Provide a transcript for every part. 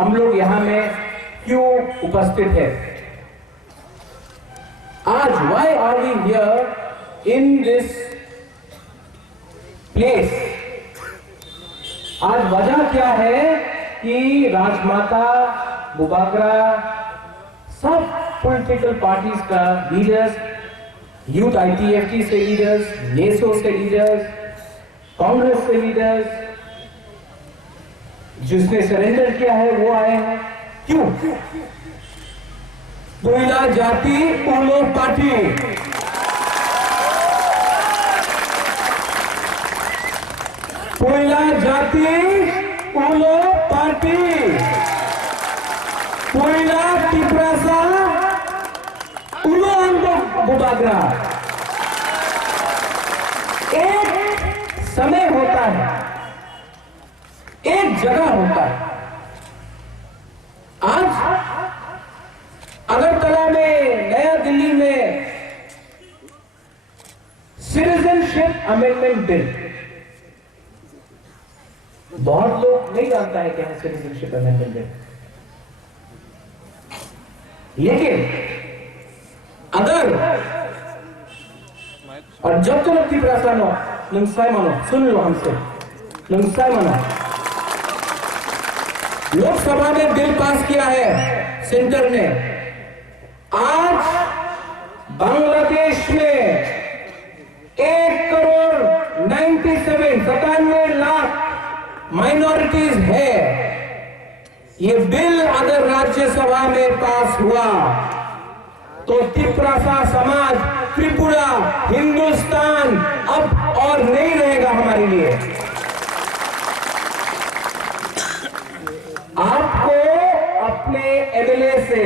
हम लोग यहाँ में क्यों उपस्थित है? आज why are we here in this place? आज वजह क्या है कि राजमाता बुबागरा सब पॉलिटिकल पार्टीज का लीडर्स, यूथ ITFT से लीडर्स, नेसो से लीडर्स, कांग्रेस से लीडर्स, जिसने सरेंडर किया है वो आए हैं। क्यों? कोयला जाति उलो पार्टी, कोयला जाति उलो पार्टी, कोयला तिप्रासा उलो अंबो बुबागरा। एक समय होता है, एक जगह होता है। आज अगरतला में, नया दिल्ली में सिटीजनशिप अमेंडमेंट बिल, बहुत लोग नहीं जानता है क्या है सिटीजनशिप अमेंडमेंट बिल, लेकिन अगर और जब तो लगती प्रासानो नंसाई मानो, सुन लो हमसे, नंसाई मानो, लोकसभा में बिल पास किया है सेंटर ने। आज बांग्लादेश में 1,97,97 लाख माइनॉरिटीज है। ये बिल अगर राज्यसभा में पास हुआ तो तिप्रासा समाज, त्रिपुरा, हिंदुस्तान अब और नहीं रहेगा हमारे लिए। आपको अपने MLA से,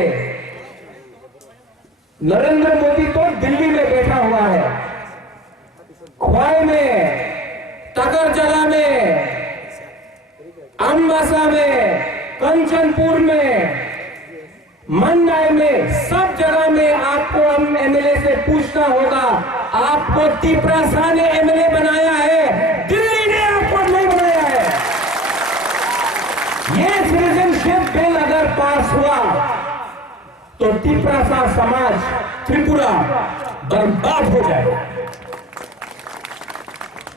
नरेंद्र मोदी तो दिल्ली में बैठा हुआ है, ख्वाई में, तकरजला में, अम्बासा में, कंचनपुर में, मंडाई में, सब जगह में आपको हम MLA से पूछना होगा। आपको तिप्रासा ने MLA बनाया है, दिल्ली ने आपको नहीं बनाया है। ये सिटीजनशिप बिल अगर पास हुआ तो तिप्रासा समाज, त्रिपुरा बर्बाद हो जाएगा।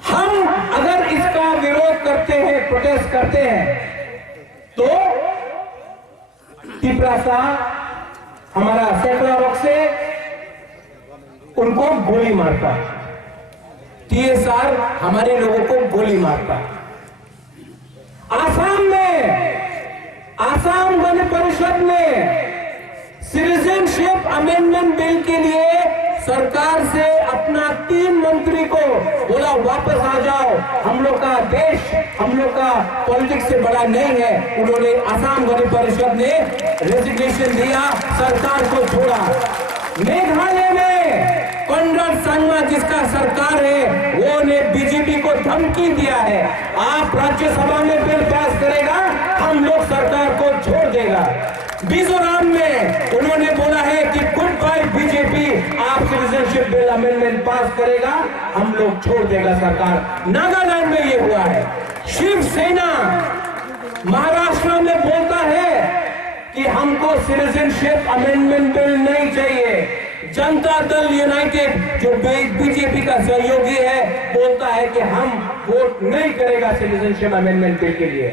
हम अगर इसका विरोध करते हैं, प्रोटेस्ट करते हैं, तो तिप्रासा हमारा सैकड़ा रॉक से उनको गोली मारता, TSR हमारे लोगों को गोली मारता। आसाम में, आसाम गण परिषद ने सिटीजनशिप अमेंडमेंट बिल के लिए सरकार से अपना 3 मंत्री को बोला वापस आ जाओ, हम लोग का देश, हम लोग का पॉलिटिक्स से बड़ा नहीं है। उन्होंने आसाम गण परिषद ने रेजिग्नेशन दिया, सरकार को छोड़ा। मेघालय में कॉनराड संगमा जिसका सरकार है, वो ने बीजेपी को धमकी दिया है, आप राज्यसभा में बिल पास करेगा, हम लोग सरकार को छोड़ देगा। मिजोरम में उन्होंने बोला है कि गुड बाय बीजेपी, आप सिटीजनशिप बिल अमेंडमेंट पास करेगा, हम लोग छोड़ देगा सरकार। नागालैंड में ये हुआ है। शिवसेना महाराष्ट्र में बोलता है कि हमको सिटीजनशिप अमेंडमेंट बिल नहीं चाहिए। जनता दल यूनाइटेड जो बीजेपी का सहयोगी है बोलता है कि हम वोट नहीं करेगा सिटीजनशिप अमेंडमेंट बिल के लिए।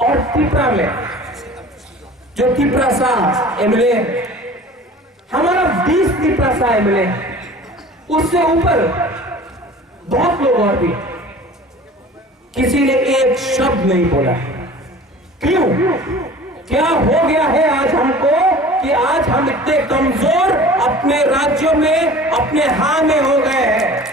और त्रिपुरा में जो तिप्रासा MLA, हमारा 20 तिप्रासा MLA, उससे ऊपर बहुत लोग और भी, किसी ने एक शब्द नहीं बोला। क्यों? क्या हो गया है आज हमको कि आज हम इतने कमजोर अपने राज्यों में, अपने हाँ में हो गए हैं?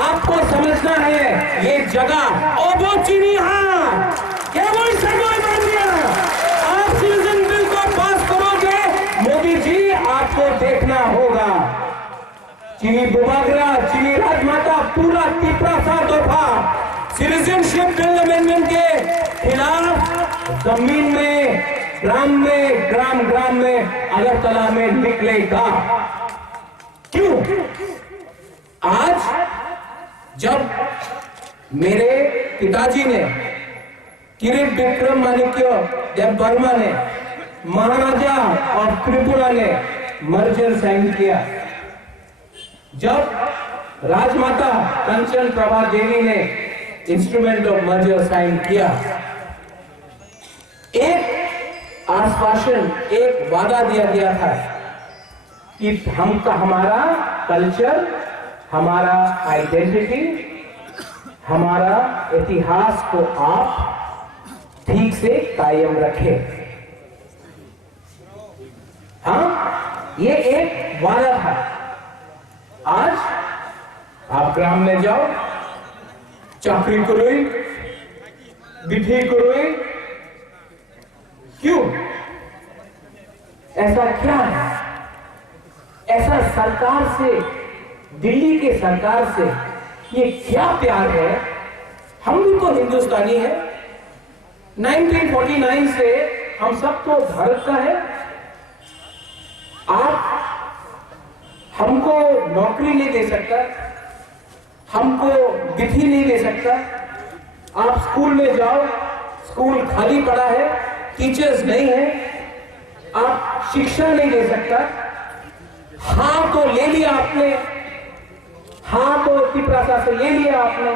आपको समझना है ये जगह ओबोचीनी हाँ केवल समय बन गया। आप सिटीजन बिल को पास करोगे, मोदी जी आपको देखना होगा। चीनी बुबागरा, चीनी राजमाता, पूरा तिप्रासा दफा सिटीजनशिप बिल अमेंडमेंट के खिलाफ जमीन में, ग्राम में, ग्राम में, अगरतला में निकलेगा। क्यों? आज जब मेरे पिताजी ने किरीट विक्रमादित्य देव वर्मा ने, महाराजा ऑफ त्रिपुरा ने मर्जर साइन किया। जब राजमाता कंचन प्रभा देवी ने इंस्ट्रूमेंट ऑफ मर्जर साइन किया, एक आश्वासन, एक वादा दिया गया था कि हमारा कल्चर, हमारा आइडेंटिटी, हमारा इतिहास को आप ठीक से कायम रखें। हाँ, ये एक वादा था। आज आप ग्राम में जाओ, चाकरी करो, विधि करो, क्यों? ऐसा क्या है? ऐसा सरकार से, दिल्ली के सरकार से ये क्या प्यार है? हम भी तो हिंदुस्तानी है। 1949 से हम सब तो भारत का है। आप हमको नौकरी नहीं दे सकता, हमको विधि नहीं दे सकता। आप स्कूल में जाओ, स्कूल खाली पड़ा है, टीचर्स नहीं है, आप शिक्षा नहीं दे सकता। हाँ तो ले लिया आपने, हाँ तो तिपरासा से ले लिया आपने,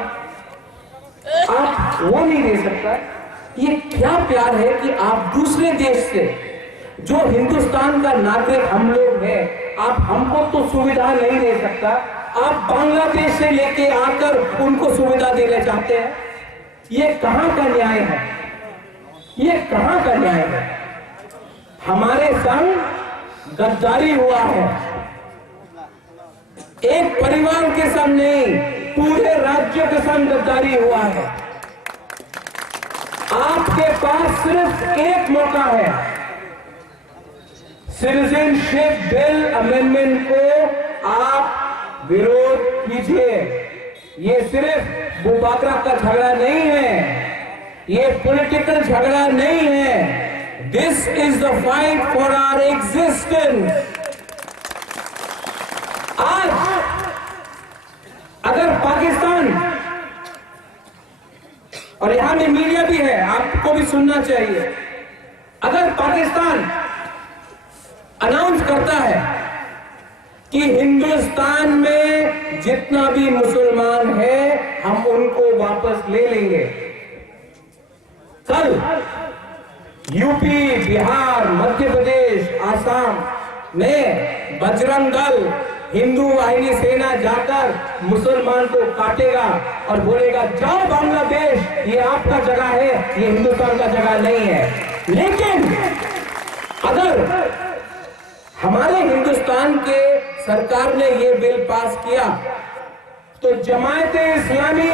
आप वो नहीं दे सकता। ये क्या प्यार है कि आप दूसरे देश से, जो हिंदुस्तान का नागरिक हम लोग हैं, आप हमको तो सुविधा नहीं दे सकता, आप बांग्लादेश से लेके आकर उनको सुविधा देना चाहते हैं। ये कहां का न्याय है? ये कहां का न्याय है? हमारे संग गद्दारी हुआ है। एक परिवार के संग नहीं, पूरे राज्य के संग गद्दारी हुआ है। आपके पास सिर्फ एक मौका है, सिटीजनशिप बिल अमेंडमेंट को आप विरोध कीजिए। ये सिर्फ बुबाकरा का झगड़ा नहीं है, ये पॉलिटिकल झगड़ा नहीं है। This is the fight for our existence. आज अगर पाकिस्तान, और यहां में मीडिया भी है, आपको भी सुनना चाहिए, अगर पाकिस्तान अनाउंस करता है कि हिंदुस्तान में जितना भी मुसलमान है हम उनको वापस ले लेंगे, कल यूपी, बिहार, मध्य प्रदेश, आसाम में बजरंग दल, हिंदू वाहिनी सेना जाकर मुसलमान को काटेगा और बोलेगा जाओ बांग्लादेश, ये आपका जगह है, ये हिंदुस्तान का जगह नहीं है। लेकिन अगर हमारे हिंदुस्तान के सरकार ने ये बिल पास किया तो जमायत इस्लामी,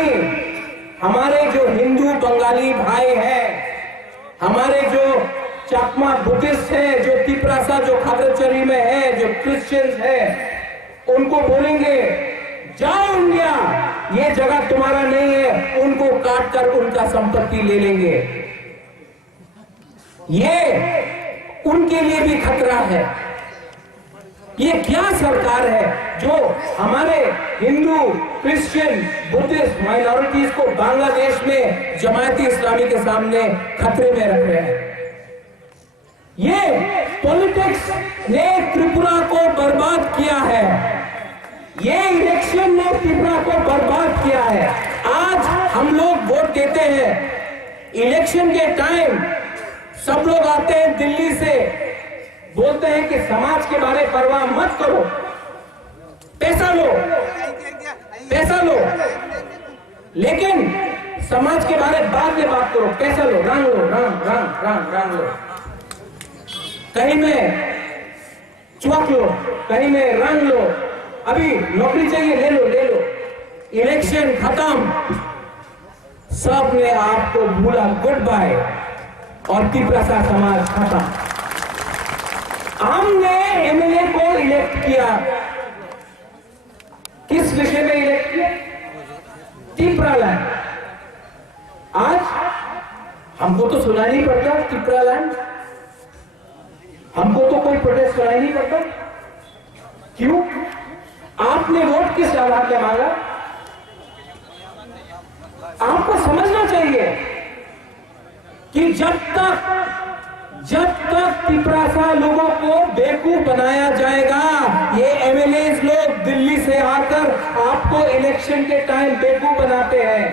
हमारे जो हिंदू बंगाली भाई हैं, हमारे जो चाकमा बुद्धिस्ट है, जो तिपरासा, जो खादरचरी में है, जो क्रिश्चियंस है, उनको बोलेंगे जाओ इंडिया, ये जगह तुम्हारा नहीं है, उनको काट कर उनका संपत्ति ले लेंगे। ये उनके लिए भी खतरा है। ये क्या सरकार है जो हमारे हिंदू, क्रिश्चियन, बुद्धिस्ट माइनॉरिटीज को बांग्लादेश में जमायती इस्लामी के सामने खतरे में रख रहे हैं? ये पॉलिटिक्स ने त्रिपुरा को बर्बाद किया है। ये इलेक्शन ने त्रिपुरा को बर्बाद किया है। आज हम लोग वोट देते हैं, इलेक्शन के टाइम सब लोग आते हैं दिल्ली से, बोलते हैं कि समाज के बारे में परवाह मत करो, पैसा लो, पैसा लो, लेकिन समाज के बारे में बाद में बात करो, पैसा लो, रंग लो, रंग लो, कहीं में चौक लो, कहीं में रंग लो, अभी नौकरी चाहिए ले लो, ले लो, इलेक्शन खत्म, सब ने आपको भूला, गुड बाय, और तिपरासा समाज खत्म। हमने एमएलए को इलेक्ट किया, किस विषय में इलेक्ट किया? तिपरा लैंड। आज हमको तो सुना नहीं पड़ता तिपरा लैंड, हमको तो कोई प्रोटेस्ट कराई नहीं पड़ता। क्यों? आपने वोट किस आधार पे मांगा? आपको समझना चाहिए, कि जब तक तिपरासा लोगों को बेवकूफ बनाया जाएगा, ये एमएलए लोग दिल्ली से आकर आपको इलेक्शन के टाइम बेवकूफ बनाते हैं।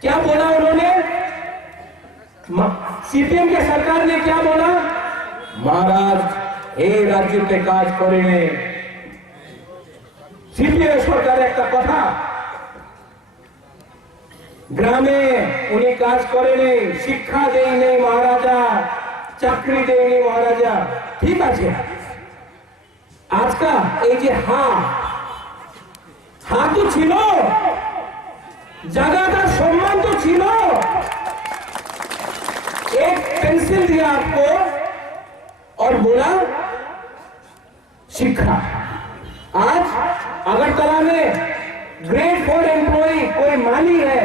क्या बोला उन्होंने? सीपीएम के सरकार ने क्या बोला? महाराज ए राज्य पे काज करेंगे। सीपीएम सरकार एक कथा ग्रामे उन्हें काज करेंगे, शिक्षा देंगे महाराजा, চাকরি দেয়নি মহারাজা। ঠিক আছে, আজকাল এই যে হা তো ছিল, জায়গাটার সম্মান তো ছিল। एक पेंसिल दिया आपको और बोला शिक्षा। आज अगरतला में ग्रेड 4 एम्प्लॉई कोई माली है,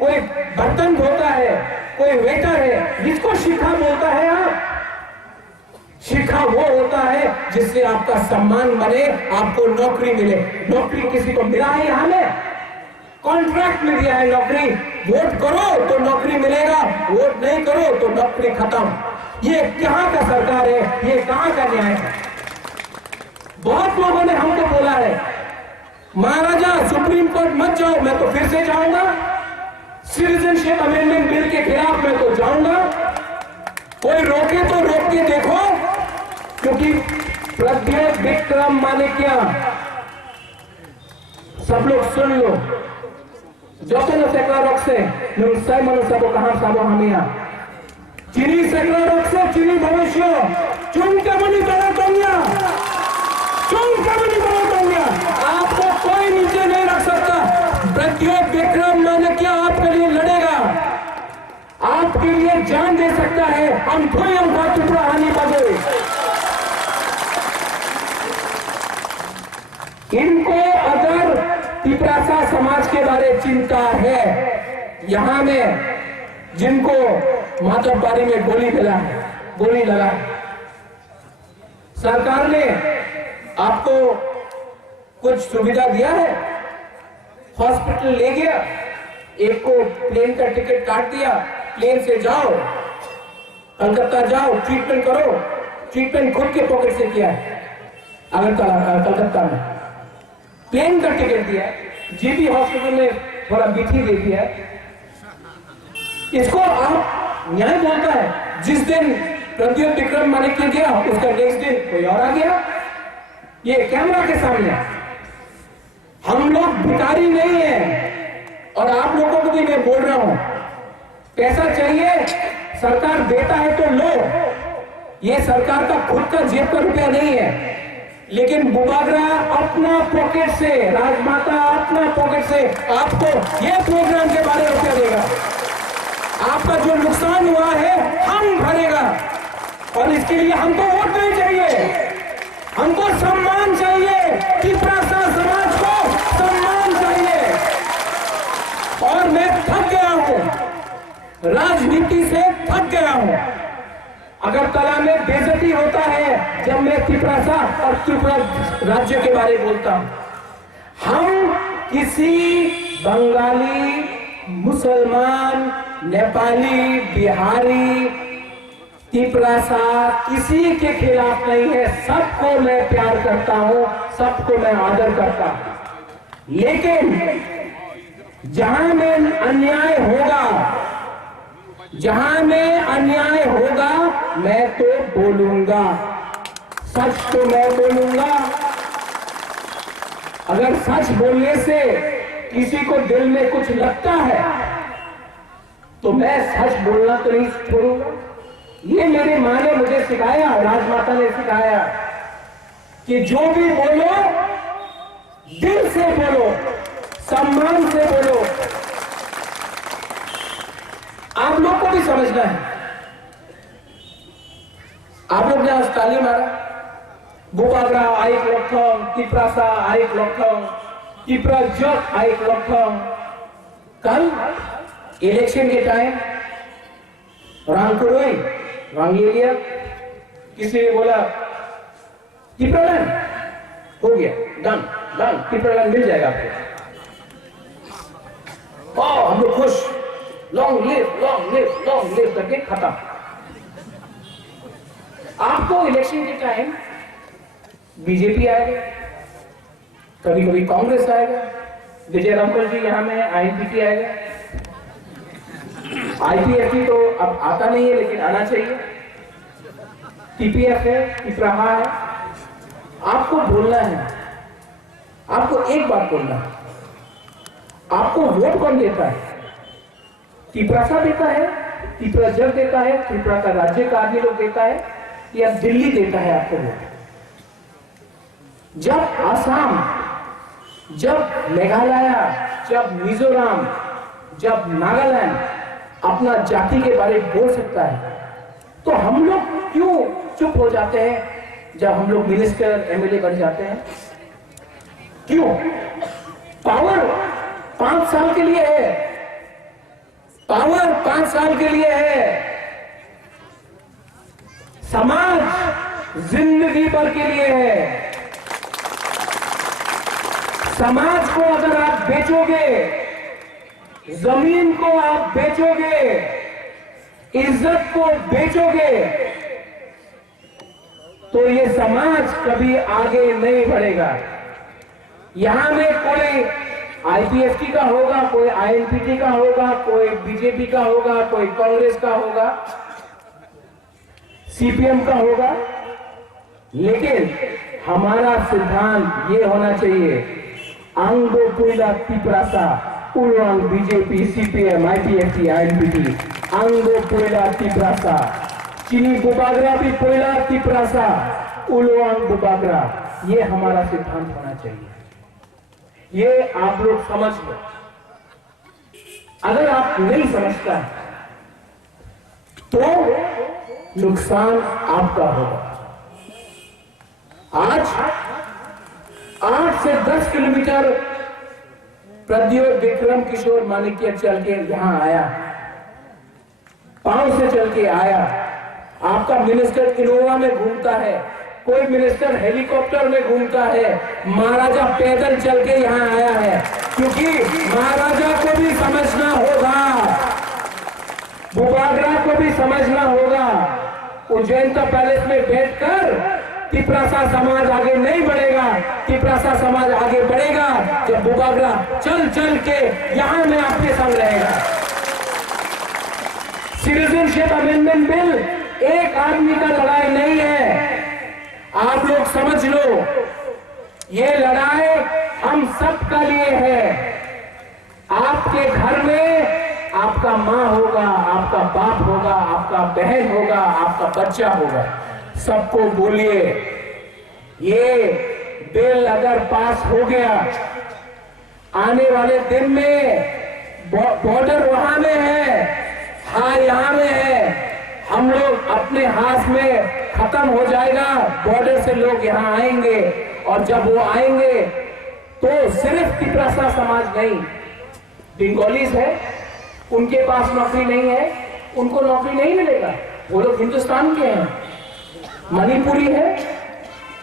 कोई बर्तन धोता है, कोई वेटर है, जिसको शिक्षा बोलता है आप। शिक्षा वो होता है जिससे आपका सम्मान बने, आपको नौकरी मिले। नौकरी किसी को मिला है? यहां में कॉन्ट्रैक्ट में दिया है नौकरी। वोट करो तो नौकरी मिलेगा, वोट नहीं करो तो नौकरी खत्म। ये कहां का सरकार है? ये कहां का न्याय है? बहुत लोगों ने हमको बोला है महाराजा सुप्रीम कोर्ट मत जाओ। मैं तो फिर से जाऊंगा। सिटीजनशिप अमेंडमेंट बिल के खिलाफ मैं तो जाऊंगा। कोई रोके तो रोक के देखो, क्योंकि प्रद्योत विक्रम मानिक्या, सब लोग सुन लो, যতন সেকলা রকছে নুসাই মনসাবো কাহার সাবো হামিয়া চিনি সেকলা রকছে চিনি ভবিষ্য চুনকামনি বড় কন্যা, चुनकामनी बड़ा कन्या। आपको कोई नीचे नहीं रख सकता। प्रद्योत विक्रम मानिक्या आपके लिए लड़ेगा, आपके लिए जान दे सकता है। हम थोड़ी हम बात टुकड़ा हानि पाए। इनको अगर तिपरासा समाज के बारे चिंता है, यहां में जिनको मातरबाड़ी में गोली लगा, सरकार ने आपको कुछ सुविधा दिया है? हॉस्पिटल ले गया, एक को प्लेन का टिकट काट दिया, प्लेन से जाओ कलकत्ता जाओ, ट्रीटमेंट करो। ट्रीटमेंट खुद के पॉकेट से किया है। कलकत्ता में प्लेन का टिकट दिया, जीबी हॉस्पिटल में थोड़ा बिठी दे दिया। इसको आप न्याय बोलता है? जिस दिन प्रद्योत विक्रम मानिक्या गया, उसका नेक्स्ट दिन कोई और आ गया। ये कैमरा के सामने हम लोग भिखारी नहीं है, और आप लोगों को भी मैं बोल रहा हूं, पैसा चाहिए सरकार देता है तो लो। ये सरकार का खुद का जेब का रुपया नहीं है, लेकिन बुबागरा अपना पॉकेट से, राजमाता अपना पॉकेट से आपको ये प्रोग्राम के बारे में रुपया देगा। आपका जो नुकसान हुआ है हम भरेगा, और इसके लिए हमको वोट नहीं चाहिए, हमको सम्मान चाहिए। तिपरासा समाज को सम्मान चाहिए। और मैं थक गया हूं, राजनीति से थक गया हूं। अगरतला में बेइज्जती होता है जब मैं तिपरासा और त्रिपुरा राज्य के बारे में बोलता हूं। हम किसी बंगाली, मुसलमान, नेपाली, बिहारी, तिपरासा किसी के खिलाफ नहीं है। सबको मैं प्यार करता हूं, सबको मैं आदर करता हूं। लेकिन जहां में अन्याय होगा मैं तो बोलूंगा, सच तो मैं बोलूंगा। अगर सच बोलने से किसी को दिल में कुछ लगता है तो मैं सच बोलना तो नहीं छोड़ूंगा। ये मेरी मां ने मुझे सिखाया, राजमाता ने सिखाया कि जो भी बोलो दिल से बोलो, सम्मान से बोलो। आप लोग को भी समझना है। आप लोग ने आज ताली मारा, बुबागरा आइक लखम, तिपरासा आइक लखम, तिपराजत आइक लखम। कल इलेक्शन के टाइम रामकुरोई रांगेलिया किसी ने बोला तिपरालैंड हो गया, डन तिपरालैंड मिल जाएगा आपको। हम लोग खुश। लॉन्ग लिव करके खत्म। आपको इलेक्शन के टाइम बीजेपी आएगा, कभी कभी कांग्रेस आएगा, विजय रामपुर जी यहां में आईएनपीटी आएगा, आईपीएफटी तो अब आता नहीं है लेकिन आना चाहिए, टीपीएफ है, टिपराहा है। आपको बोलना है, आपको एक बात बोलना है, आपको वोट कौन देता है? टिपरासा देता है, त्रिपुरा जब देता है, त्रिपुरा का राज्य का आदमी लोग देता है, या दिल्ली देता है आपको वोट? जब आसाम, जब मेघालय, जब मिजोरम, जब नागालैंड अपना जाति के बारे में बोल सकता है, तो हम लोग क्यों चुप हो जाते हैं जब हम लोग मिनिस्टर एमएलए बन जाते हैं? क्यों? पावर 5 साल के लिए है, पावर 5 साल के लिए है, समाज जिंदगी भर के लिए है। समाज को अगर आप बेचोगे, जमीन को आप बेचोगे, इज्जत को बेचोगे, तो ये समाज कभी आगे नहीं बढ़ेगा। यहां में कोई आईपीएफटी का होगा, कोई आईएनपीटी का होगा, कोई बीजेपी का होगा, कोई कांग्रेस का होगा, सीपीएम का होगा, लेकिन हमारा सिद्धांत ये होना चाहिए, आंगो पुइला तिप्रासा उलवांग बीजेपी सीपीएम आईपीएफटी आईएनपीटी आंगो पुइला तिप्रासा चीनी बुबागरा भी पुइला तिप्रासा उलवांग बुबागरा, ये हमारा सिद्धांत होना चाहिए। ये आप लोग समझ लो। अगर आप नहीं समझता है तो नुकसान आपका होगा। आज 8 से 10 किलोमीटर प्रद्योत विक्रम किशोर मानिक्य चल के यहां आया, पांव से चल के आया। आपका मिनिस्टर इनोवा में घूमता है, कोई मिनिस्टर हेलीकॉप्टर में घूमता है, महाराजा पैदल चल के यहां आया है, क्योंकि महाराजा को भी समझना होगा, बुबागरा को भी समझना होगा। उज्जैन का पैलेस में बैठकर तिप्रासा समाज आगे नहीं बढ़ेगा। तिप्रासा समाज आगे बढ़ेगा जब बुबागरा चल चल के यहां में आपके संग रहेगा। सिटीजनशिप अमेंडमेंट बिल एक आदमी का लड़ाई नहीं है, आप लोग समझ लो, ये लड़ाई हम सब का लिए है। आपके घर में आपका माँ होगा, आपका बाप होगा, आपका बहन होगा, आपका बच्चा होगा, सबको बोलिए ये बिल अगर पास हो गया, आने वाले दिन में बॉर्डर वहां में है, हाँ यहां में है, हम लोग अपने हाथ में खत्म हो जाएगा, बॉर्डर से लोग यहाँ आएंगे, और जब वो आएंगे तो सिर्फ तिप्रासा समाज नहीं, बंगालीज है, उनके पास नौकरी नहीं है, उनको नौकरी नहीं मिलेगा, वो लोग हिंदुस्तान के हैं। मणिपुरी है,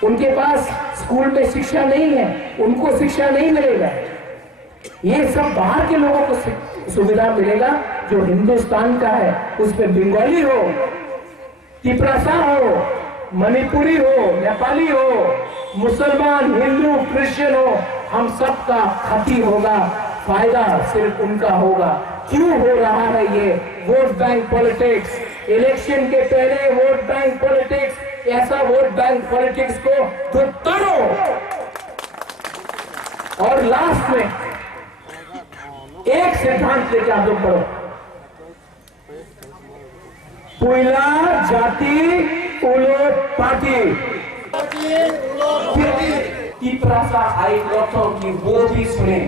उनके पास स्कूल में शिक्षा नहीं है, उनको शिक्षा नहीं मिलेगा। ये सब बाहर के लोगों को सुविधा मिलेगा, जो हिंदुस्तान का है, उसमें बंगाली हो, तिप्रासा हो, मणिपुरी हो, नेपाली हो, मुसलमान, हिंदू, क्रिश्चियन हो, हम सबका क्षति होगा, फायदा सिर्फ उनका होगा। क्यों हो रहा है ये वोट बैंक पॉलिटिक्स? इलेक्शन के पहले वोट बैंक पॉलिटिक्स, ऐसा वोट बैंक पॉलिटिक्स को तोड़ो, और लास्ट में एक सिद्धांत लेके आप लोग पढ़ो, पुइला जाति उलोट पार्टी तिप्रासा आई लोगों की वो भी सुने।